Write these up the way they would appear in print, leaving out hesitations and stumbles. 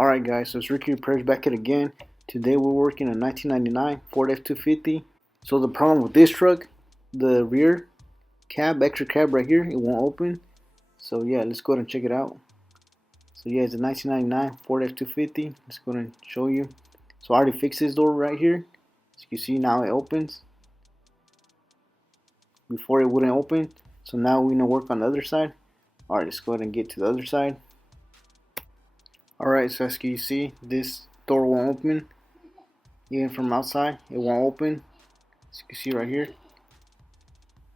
Alright guys, so it's Ricky Repairs back at again. Today we're working on 1999 Ford F-250. So the problem with this truck, the rear cab, extra cab right here, it won't open. So yeah, let's go ahead and check it out. So yeah, it's a 1999 Ford F-250. Let's go ahead and show you. So I already fixed this door right here. As you can see, now it opens. Before it wouldn't open. So now we're going to work on the other side. Alright, let's go ahead and get to the other side. Alright, so as you see, this door won't open. Even from outside, it won't open. As you can see right here,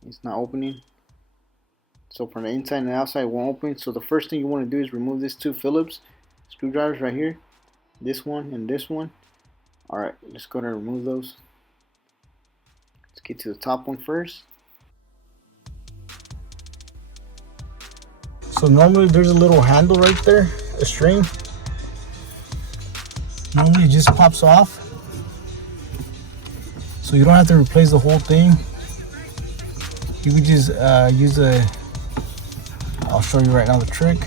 it's not opening. So from the inside and the outside, it won't open. So the first thing you want to do is remove these two Phillips screwdrivers right here. This one and this one. Alright, let's go ahead and remove those. Let's get to the top one first. So normally there's a little handle right there, a string. Normally it just pops off, so you don't have to replace the whole thing. You can just use I'll show you right now the trick.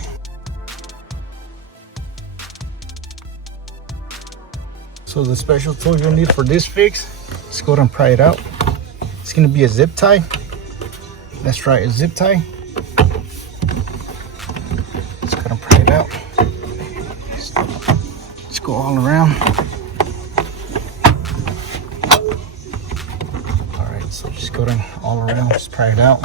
So the special tool you'll need for this fix, let's go ahead and pry it out. It's going to be a zip tie. That's right, a zip tie. Let's go ahead and pry it out. Go all around. Alright, so just go down all around, just pry it out.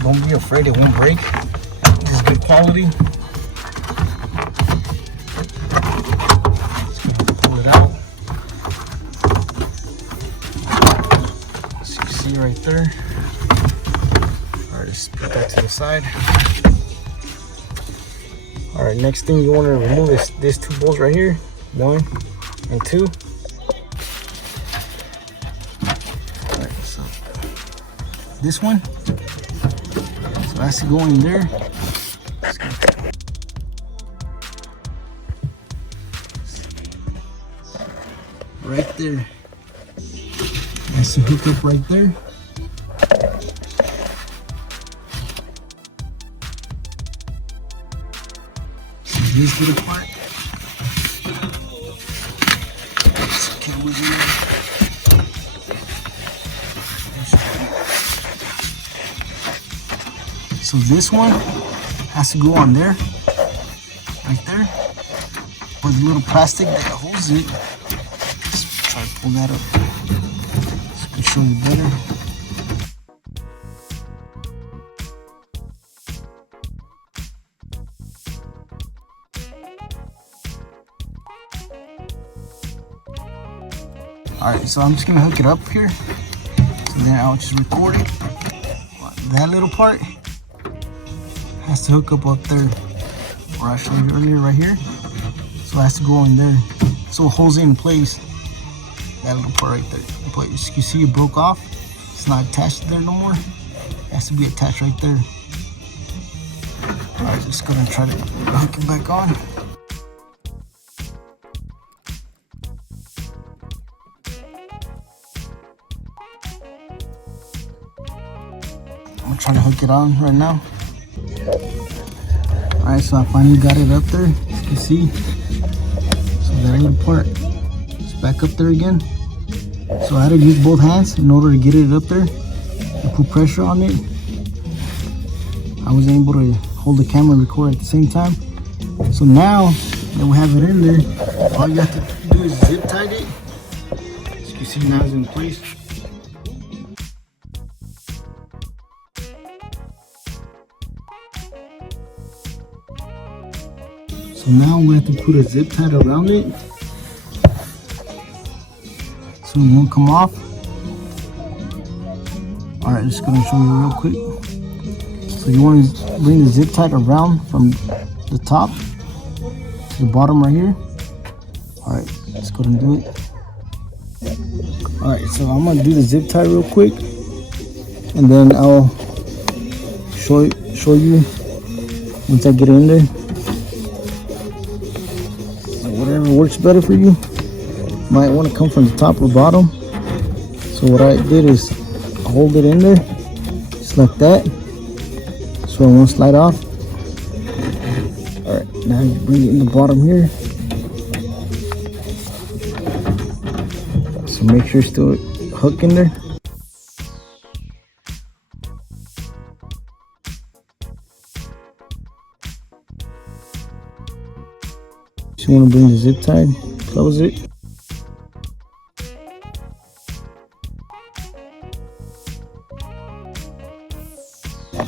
Don't be afraid it won't break. This is good quality. Just pull it out. As you can see right there. Just put that to the side. Alright, next thing you want to remove is these two bolts right here. 1 and 2. Alright, so this one. So it has to go in there. Right there. Has to hook up right there. This little part. So this one has to go on there, right there, with the little plastic that holds it. Let's try to pull that up so I can show you better. Alright, so I'm just going to hook it up here. So then I'll just record it. That little part has to hook up there. Or I showed you earlier right here. So it has to go in there. So it holds it in place. That little part right there. But as you can see, it broke off. It's not attached there no more. It has to be attached right there. Alright, just go ahead and try to hook it back on. I'm trying to hook it on right now. Alright, so I finally got it up there, as you can see. So that little part is back up there again. So I had to use both hands in order to get it up there and put pressure on it. I was able to hold the camera and record at the same time. So now that we have it in there, all you have to do is zip tie it. As you can see, now it's in place. So now we have to put a zip tie around it so it won't come off. Alright, just gonna show you real quick. So you want to bring the zip tie around from the top to the bottom right here. Alright, let's go and do it. Alright, so I'm gonna do the zip tie real quick, and then I'll show you once I get in there. Whatever works better for you. Might want to come from the top or bottom. So what I did is hold it in there, just like that, so it won't slide off. Alright, now you bring it in the bottom here. So make sure it's still hook in there. So you want to bring the zip tie, close it.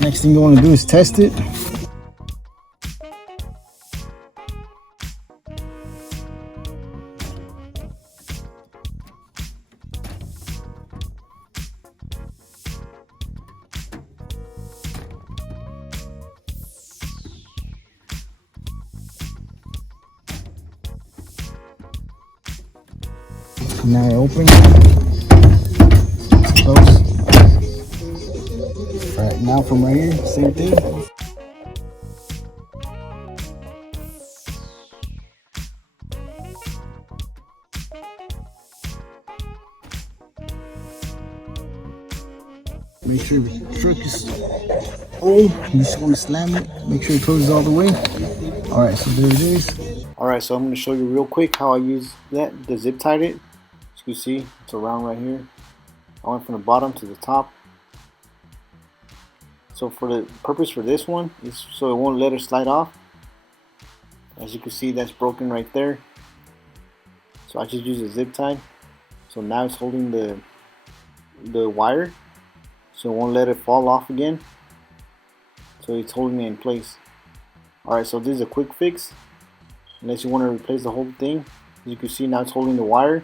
Next thing you want to do is test it. Now I open it. Close. Alright, now from right here, same thing. Make sure the truck is on. You just want to slam it. Make sure it closes all the way. Alright, so there it is. Alright, so I'm going to show you real quick how I use that to zip tie it. As you can see, it's around right here. I went from the bottom to the top. So for the purpose for this one is so it won't let it slide off. As you can see, that's broken right there. So I just use a zip tie. So now it's holding the wire, so it won't let it fall off again. So it's holding it in place. Alright, so this is a quick fix. Unless you want to replace the whole thing. As you can see, now it's holding the wire.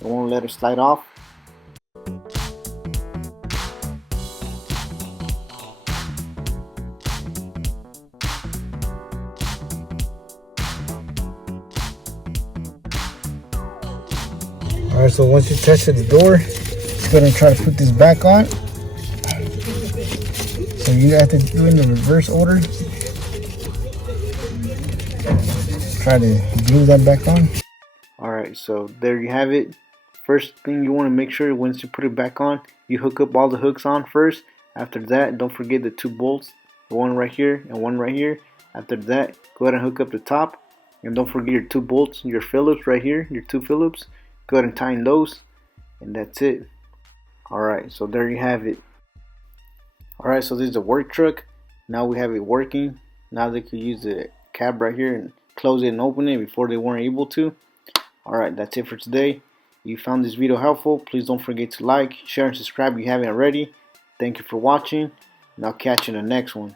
It won't let it slide off. Alright, so once you tested the door, just go ahead and try to put this back on. So you have to do it in the reverse order. Try to glue that back on. Alright, so there you have it. First thing you want to make sure once you put it back on, you hook up all the hooks on first. After that, don't forget the 2 bolts, one right here and one right here. After that, go ahead and hook up the top. And don't forget your 2 bolts, your Phillips right here, your 2 Phillips. Go ahead and tighten those, and that's it. Alright, so there you have it. Alright, so this is a work truck. Now we have it working. Now they can use the cab right here and close it and open it before they weren't able to. Alright, that's it for today. If you found this video helpful, please don't forget to like, share, and subscribe if you haven't already. Thank you for watching, and I'll catch you in the next one.